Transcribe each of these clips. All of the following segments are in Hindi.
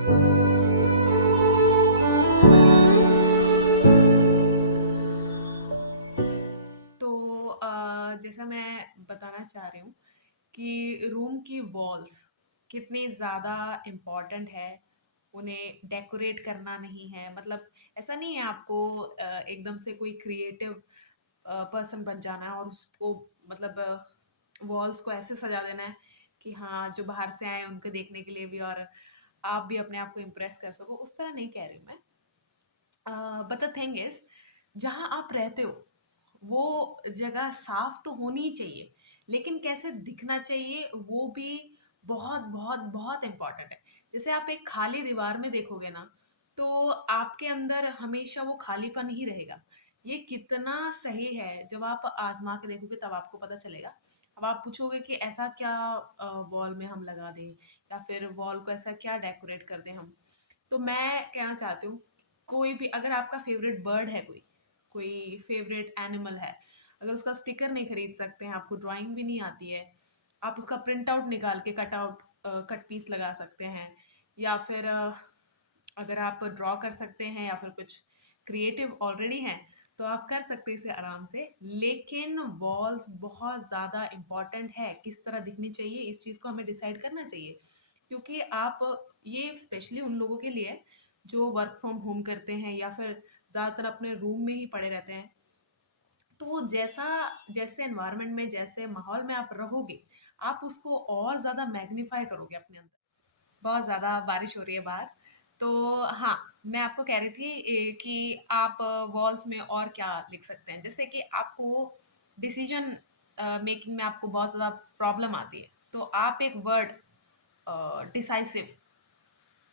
तो जैसा मैं बताना चाह रही हूँ कि रूम की वॉल्स कितनी ज़्यादा इम्पोर्टेंट है, उन्हें डेकोरेट करना नहीं है। मतलब ऐसा नहीं है आपको एकदम से कोई क्रिएटिव पर्सन बन जाना है और उसको मतलब वॉल्स को ऐसे सजा देना है कि हाँ, जो बाहर से आए उनको देखने के लिए भी और आप भी अपने आप को इम्प्रेस कर सको। उस तरह नहीं कह रही हूँ मैं। बट द थिंग इज, जहाँ आप रहते हो वो जगह साफ तो होनी ही चाहिए, लेकिन कैसे दिखना चाहिए वो भी बहुत बहुत बहुत इम्पोर्टेंट है। जैसे आप एक खाली दीवार में देखोगे ना, तो आपके अंदर हमेशा वो खालीपन ही रहेगा। ये कितना सही है, जब आप आजमा के देखोगे तब आपको पता चलेगा। अब आप पूछोगे कि ऐसा क्या वॉल में हम लगा दें, या फिर वॉल को ऐसा क्या डेकोरेट कर दें हम। तो मैं कहना चाहती हूँ, कोई भी अगर आपका फेवरेट बर्ड है, कोई कोई फेवरेट एनिमल है, अगर उसका स्टिकर नहीं खरीद सकते हैं, आपको ड्राइंग भी नहीं आती है, आप उसका प्रिंट आउट निकाल के कट आउट कट पीस लगा सकते हैं। या फिर अगर आप ड्रॉ कर सकते हैं या फिर कुछ क्रिएटिव ऑलरेडी है, तो आप कर सकते हैं इसे आराम से। लेकिन वॉल्स बहुत ज़्यादा इम्पॉर्टेंट है, किस तरह दिखनी चाहिए इस चीज़ को हमें डिसाइड करना चाहिए। क्योंकि आप, ये स्पेशली उन लोगों के लिए है जो वर्क फ्रॉम होम करते हैं या फिर ज़्यादातर अपने रूम में ही पड़े रहते हैं। तो जैसा, जैसे एनवायरनमेंट में, जैसे माहौल में आप रहोगे, आप उसको और ज़्यादा मैग्नीफाई करोगे अपने अंदर। बहुत ज़्यादा बारिश हो रही है बाहर। तो हाँ, मैं आपको कह रही थी कि आप वॉल्स में और क्या लिख सकते हैं। जैसे कि आपको डिसीजन मेकिंग में आपको बहुत ज़्यादा प्रॉब्लम आती है, तो आप एक वर्ड डिसाइसिव,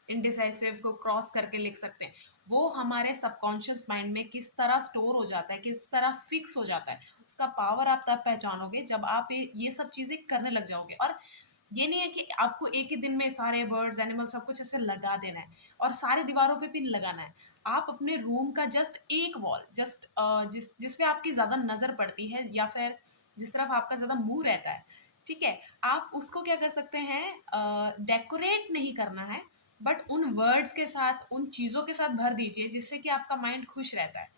इनडिसाइसिव को क्रॉस करके लिख सकते हैं। वो हमारे सबकॉन्शियस माइंड में किस तरह स्टोर हो जाता है, किस तरह फिक्स हो जाता है, उसका पावर आप तब पहचानोगे जब आप ये सब चीज़ें करने लग जाओगे। और ये नहीं है कि आपको एक ही दिन में सारे बर्ड्स, एनिमल सब कुछ ऐसे लगा देना है और सारी दीवारों पे भी लगाना है। आप अपने रूम का जस्ट एक वॉल, जस्ट जिस पे आपकी ज़्यादा नज़र पड़ती है या फिर जिस तरफ आपका ज़्यादा मुँह रहता है, ठीक है? आप उसको क्या कर सकते हैं, डेकोरेट नहीं करना है, बट उन वर्ड्स के साथ, उन चीज़ों के साथ भर दीजिए जिससे कि आपका माइंड खुश रहता है।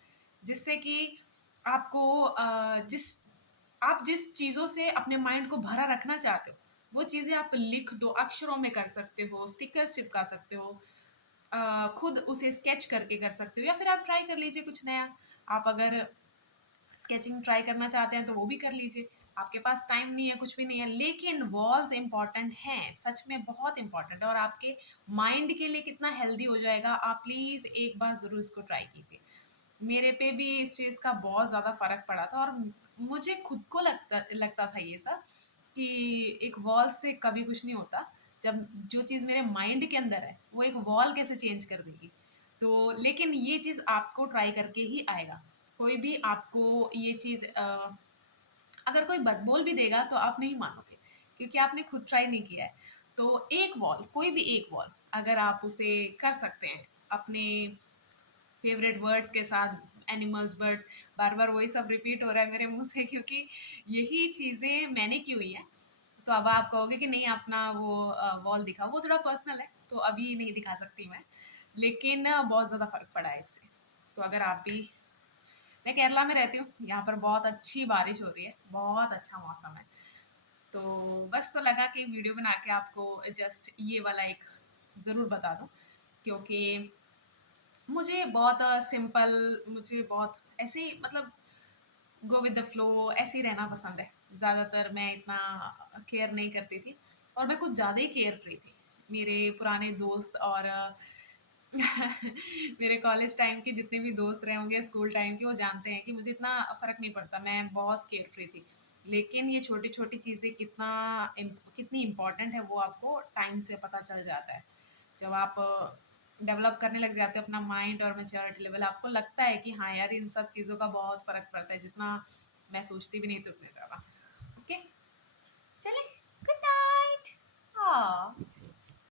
जिससे कि आपको आप जिस चीज़ों से अपने माइंड को भरा रखना चाहते हो, वो चीज़ें आप लिख दो, अक्षरों में कर सकते हो, स्टिकर्स चिपका सकते हो, खुद उसे स्केच करके कर सकते हो, या फिर आप ट्राई कर लीजिए कुछ नया। आप अगर स्केचिंग ट्राई करना चाहते हैं तो वो भी कर लीजिए। आपके पास टाइम नहीं है, कुछ भी नहीं है, लेकिन वॉल्स इम्पोर्टेंट हैं, सच में बहुत इम्पोर्टेंट है। और आपके माइंड के लिए कितना हेल्दी हो जाएगा, आप प्लीज़ एक बार ज़रूर इसको ट्राई कीजिए। मेरे पे भी इस चीज़ का बहुत ज़्यादा फ़र्क पड़ा था, और मुझे खुद को लगता लगता था ये सब कि एक वॉल से कभी कुछ नहीं होता। जब जो चीज़ मेरे माइंड के अंदर है, वो एक वॉल कैसे चेंज कर देगी। तो लेकिन ये चीज़ आपको ट्राई करके ही आएगा। कोई भी आपको ये चीज़ अगर कोई बोल भी देगा तो आप नहीं मानोगे, क्योंकि आपने खुद ट्राई नहीं किया है। तो एक वॉल, कोई भी एक वॉल, अगर आप उसे कर सकते हैं अपने फेवरेट वर्ड्स के साथ, एनिमल्स, बर्ड्स, बार-बार वही सब रिपीट हो रहा है मेरे मुँह से, क्योंकि यही चीज़ें मैंने की हुई हैं। तो अब आप कहोगे कि नहीं, अपना वो वॉल दिखाओ, वो थोड़ा पर्सनल है, तो अभी नहीं दिखा सकती मैं। लेकिन बहुत ज़्यादा फ़र्क पड़ा है इससे। तो अगर आप भी, मैं केरला में रहती हूँ, यहाँ पर बहुत अच्छी बारिश हो रही है, बहुत अच्छा मौसम है। तो बस, तो लगा कि वीडियो बना के आपको जस्ट ये वाला एक ज़रूर बता दूँ, क्योंकि मुझे बहुत सिंपल, मुझे बहुत ऐसे ही, मतलब गो विद द फ्लो, ऐसे ही रहना पसंद है। ज़्यादातर मैं इतना केयर नहीं करती थी, और मैं कुछ ज़्यादा ही केयर फ्री थी। मेरे पुराने दोस्त और मेरे कॉलेज टाइम के जितने भी दोस्त रहे होंगे, स्कूल टाइम के, वो जानते हैं कि मुझे इतना फ़र्क नहीं पड़ता, मैं बहुत केयर फ्री थी। लेकिन ये छोटी-छोटी चीज़ें कितनी इम्पोर्टेंट है, वो आपको टाइम से पता चल जाता है। जब आप डेवलप करने लग जाते हो अपना माइंड और मैच्योरिटी लेवल, आपको लगता है कि हाँ यार, इन सब चीज़ों का बहुत फ़र्क पड़ता है, जितना मैं सोचती भी नहीं थी उतने ज़्यादा। ओके, चलिए, गुड नाइट। हाँ।